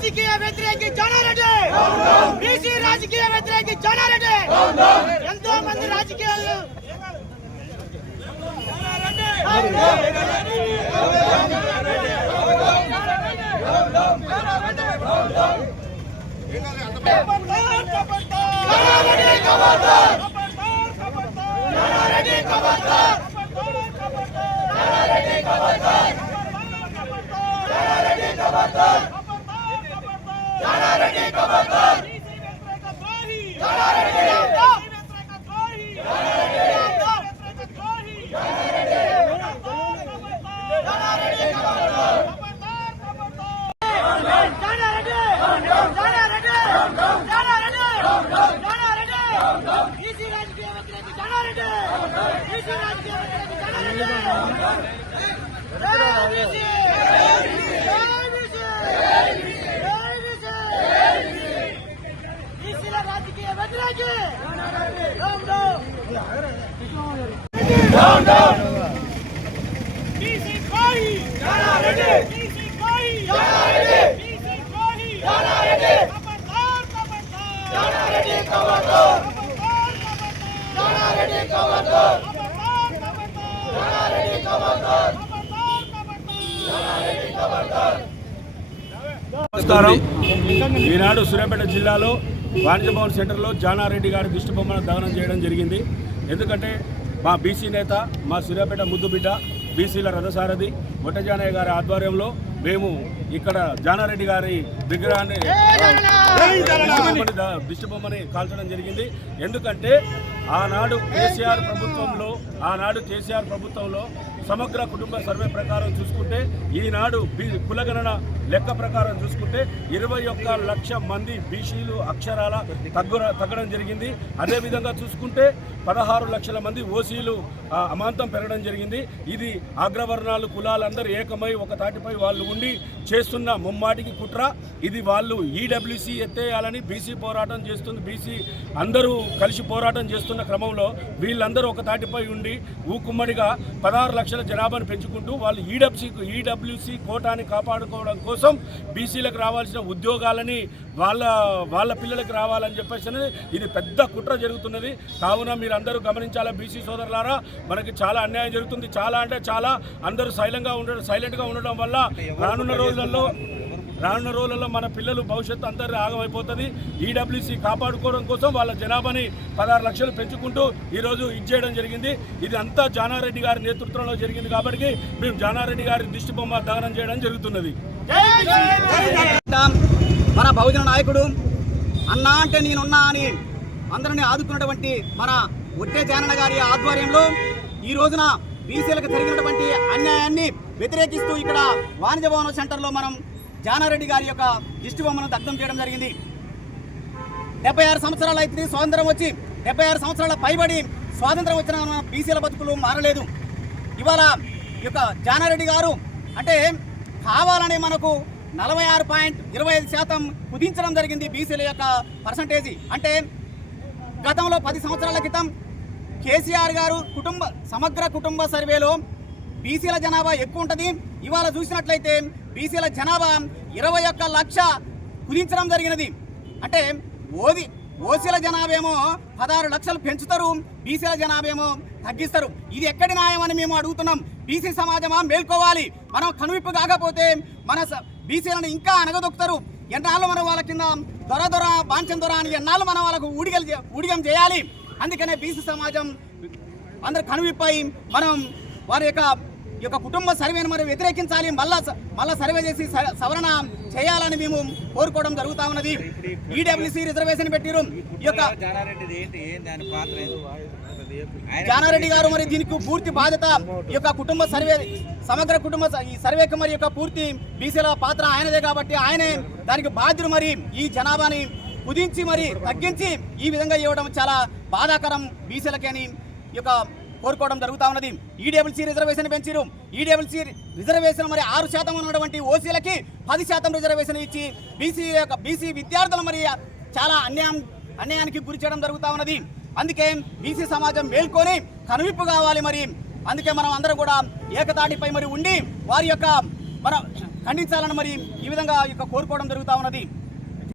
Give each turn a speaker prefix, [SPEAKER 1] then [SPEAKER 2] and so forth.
[SPEAKER 1] राजकीय व्यतिरेक जनरेटे बीसी राजकीय व्यतिरेक जनरेटे Come on, come on. రాజకీయ వ్యతిరేకి రామ్ రామ్ బీసీ కోయి జానారెడ్డి బీసీ కోయి జానారెడ్డి బీసీ కోయి జానారెడ్డి ఖబర్దార్ ఖబర్దార్ జానారెడ్డి ఖబర్దార్ జానారెడ్డి ఖబర్దార్ ఖబర్దార్ జానారెడ్డి ఖబర్దార్ జానారెడ్డి ఖబర్దార్
[SPEAKER 2] నమస్కారం. ఈనాడు సూర్యాపేట జిల్లాలో వాణిజ్య భవన్ సెంటర్లో జానారెడ్డి గారి దిష్టి బొమ్మను దహనం చేయడం జరిగింది. ఎందుకంటే మా బీసీ నేత మా సూర్యాపేట ముద్దుబిడ్డ బీసీల రథసారథి మొట్టజానయ్య గారి ఆధ్వర్యంలో మేము ఇక్కడ జానారెడ్డి గారి విగ్రహాన్ని దిష్టి బొమ్మని ద- దిష్టి బొమ్మని కాల్చడం జరిగింది. ఎందుకంటే ఆనాడు కేసీఆర్ ప్రభుత్వంలో ఆనాడు కేసీఆర్ ప్రభుత్వంలో సమగ్ర కుటుంబ సర్వే ప్రకారం చూసుకుంటే ఈనాడు కులగణన లెక్క ప్రకారం చూసుకుంటే ఇరవై ఒక్క లక్ష మంది బీసీలు అక్షరాల తగ్గు తగ్గడం జరిగింది. అదేవిధంగా చూసుకుంటే పదహారు లక్షల మంది ఓసీలు అమాంతం పెరగడం జరిగింది. ఇది అగ్రవర్ణాలు కులాలందరూ ఏకమై ఒక తాటిపై వాళ్ళు ఉండి చేస్తున్న ముమ్మాటికి కుట్ర. ఇది వాళ్ళు ఈడబ్ల్యూసీ ఎత్తేయాలని బీసీ పోరాటం చేస్తుంది. బీసీ అందరూ కలిసి పోరాటం చేస్తున్న క్రమంలో వీళ్ళందరూ ఒక తాటిపై ఉండి ఊకుమ్మడిగా పదహారు లక్షల జనాభాను పెంచుకుంటూ వాళ్ళు ఈడబ్ల్యూసీ ఈడబ్ల్యూసీ కోటాని కాపాడుకోవడం కోసం బీసీలకు రావాల్సిన ఉద్యోగాలని వాళ్ళ వాళ్ళ పిల్లలకు రావాలని చెప్పేసి ఇది పెద్ద కుట్ర జరుగుతున్నది. కావున మీరు అందరూ గమనించాలా బీసీ సోదరులారా? మనకి చాలా అన్యాయం జరుగుతుంది. చాలా అంటే చాలా అందరూ సైలెంట్గా ఉండడం సైలెంట్గా ఉండడం వల్ల రానున్న రోజులలో రానున్న రోజులలో మన పిల్లలు భవిష్యత్తు అందరి ఆగమైపోతుంది ఈడబ్ల్యూసీ కాపాడుకోవడం కోసం వాళ్ళ జనాభాని పదహారు లక్షలు పెంచుకుంటూ ఈరోజు ఇచ్చేయడం జరిగింది. ఇది అంతా జానారెడ్డి గారి నేతృత్వంలో జరిగింది కాబట్టి మేము జానారెడ్డి గారి దిష్టి బొమ్మ దహనం చేయడం జరుగుతున్నది.
[SPEAKER 3] మన బహుజన నాయకుడు అన్నా అంటే నేనున్నా అని అందరిని ఆదుకున్నటువంటి మన ఒట్టే జానన్న గారి ఆధ్వర్యంలో ఈ రోజున బీసీలకు జరిగినటువంటి అన్యాయాన్ని వ్యతిరేకిస్తూ ఇక్కడ వాణిజ్య భవన సెంటర్లో మనం జానారెడ్డి గారి యొక్క దిష్టి బొమ్మను దగ్ధం చేయడం జరిగింది. డెబ్బై ఆరు సంవత్సరాలు అయితే స్వాతంత్రం వచ్చి డెబ్బై ఆరు సంవత్సరాల పైబడి స్వాతంత్రం వచ్చిన మన బీసీల బతుకులు మారలేదు. ఇవాళ ఈ యొక్క జానారెడ్డి గారు అంటే కావాలని మనకు నలభై ఆరు పాయింట్ ఇరవై ఐదు శాతం కుదించడం జరిగింది బీసీల యొక్క పర్సంటేజీ. అంటే గతంలో పది సంవత్సరాల క్రితం కేసీఆర్ గారు కుటుంబ సమగ్ర కుటుంబ సర్వేలో బీసీల జనాభా ఎక్కువ ఉంటుంది ఇవాళ చూసినట్లయితే బీసీల జనాభా ఇరవై ఒక్క లక్ష కుదించడం జరిగినది. అంటే ఓది ఓసీల జనాభా ఏమో పదహారు లక్షలు పెంచుతారు బీసీల జనాభా ఏమో తగ్గిస్తారు. ఇది ఎక్కడి న్యాయం అని మేము అడుగుతున్నాం. బీసీ సమాజమా మేల్కోవాలి. మనం కనువిప్పు కాకపోతే మన స- బీసీలను ఇంకా అనగదొక్కుతారు. ఎన్నాళ్ళు మనం వాళ్ళ కింద దొర దొర బాంచం దొర అని ఎన్నాళ్ళు మనం వాళ్ళకు ఊడిగలు చే- ఊడిగం చేయాలి. అందుకనే బీసీ సమాజం అందరు కనువిప్పై మనం వారి యొక్క ఈ యొక్క కుటుంబ సర్వేను మరి వ్యతిరేకించాలి. మళ్ళా మళ్ళా సర్వే చేసి సవరణ చేయాలని మేము కోరుకోవడం జరుగుతా ఉన్నది. ఈడబ్ల్యూసీ రిజర్వేషన్ పెట్టిరు ఈ యొక్క జానారెడ్డి గారు మరి దీనికి పూర్తి బాధ్యత. ఈ యొక్క కుటుంబ సర్వే సమగ్ర కుటుంబ ఈ సర్వేకి మరి యొక్క పూర్తి బీసీల పాత్ర ఆయనదే కాబట్టి ఆయనే దానికి బాధ్యుడు మరి ఈ జనాభాని కుదించి మరి తగ్గించి ఈ విధంగా ఇవ్వడం చాలా బాధాకరం బీసీలకి అని ఈ యొక్క కోరుకోవడం జరుగుతూ ఉన్నది. ఈడబ్ల్యూసీ రిజర్వేషన్ పెంచారు ఈడబ్ల్యూసీ రిజర్వేషన్ మరి ఆరు శాతం ఉన్నటువంటి ఓసీలకి పది శాతం రిజర్వేషన్ ఇచ్చి బీసీ యొక్క బీసీ విద్యార్థులు మరి చాలా అన్యాయం అన్యాయానికి గురి చేయడం జరుగుతా ఉన్నది. అందుకే బీసీ సమాజం మేల్కొని కనువిప్పు కావాలి మరి. అందుకే మనం అందరం కూడా ఏకతాటిపై మరి ఉండి వారి యొక్క మన ఖండించాలని మరి ఈ విధంగా యొక్క కోరుకోవడం జరుగుతూ ఉన్నది.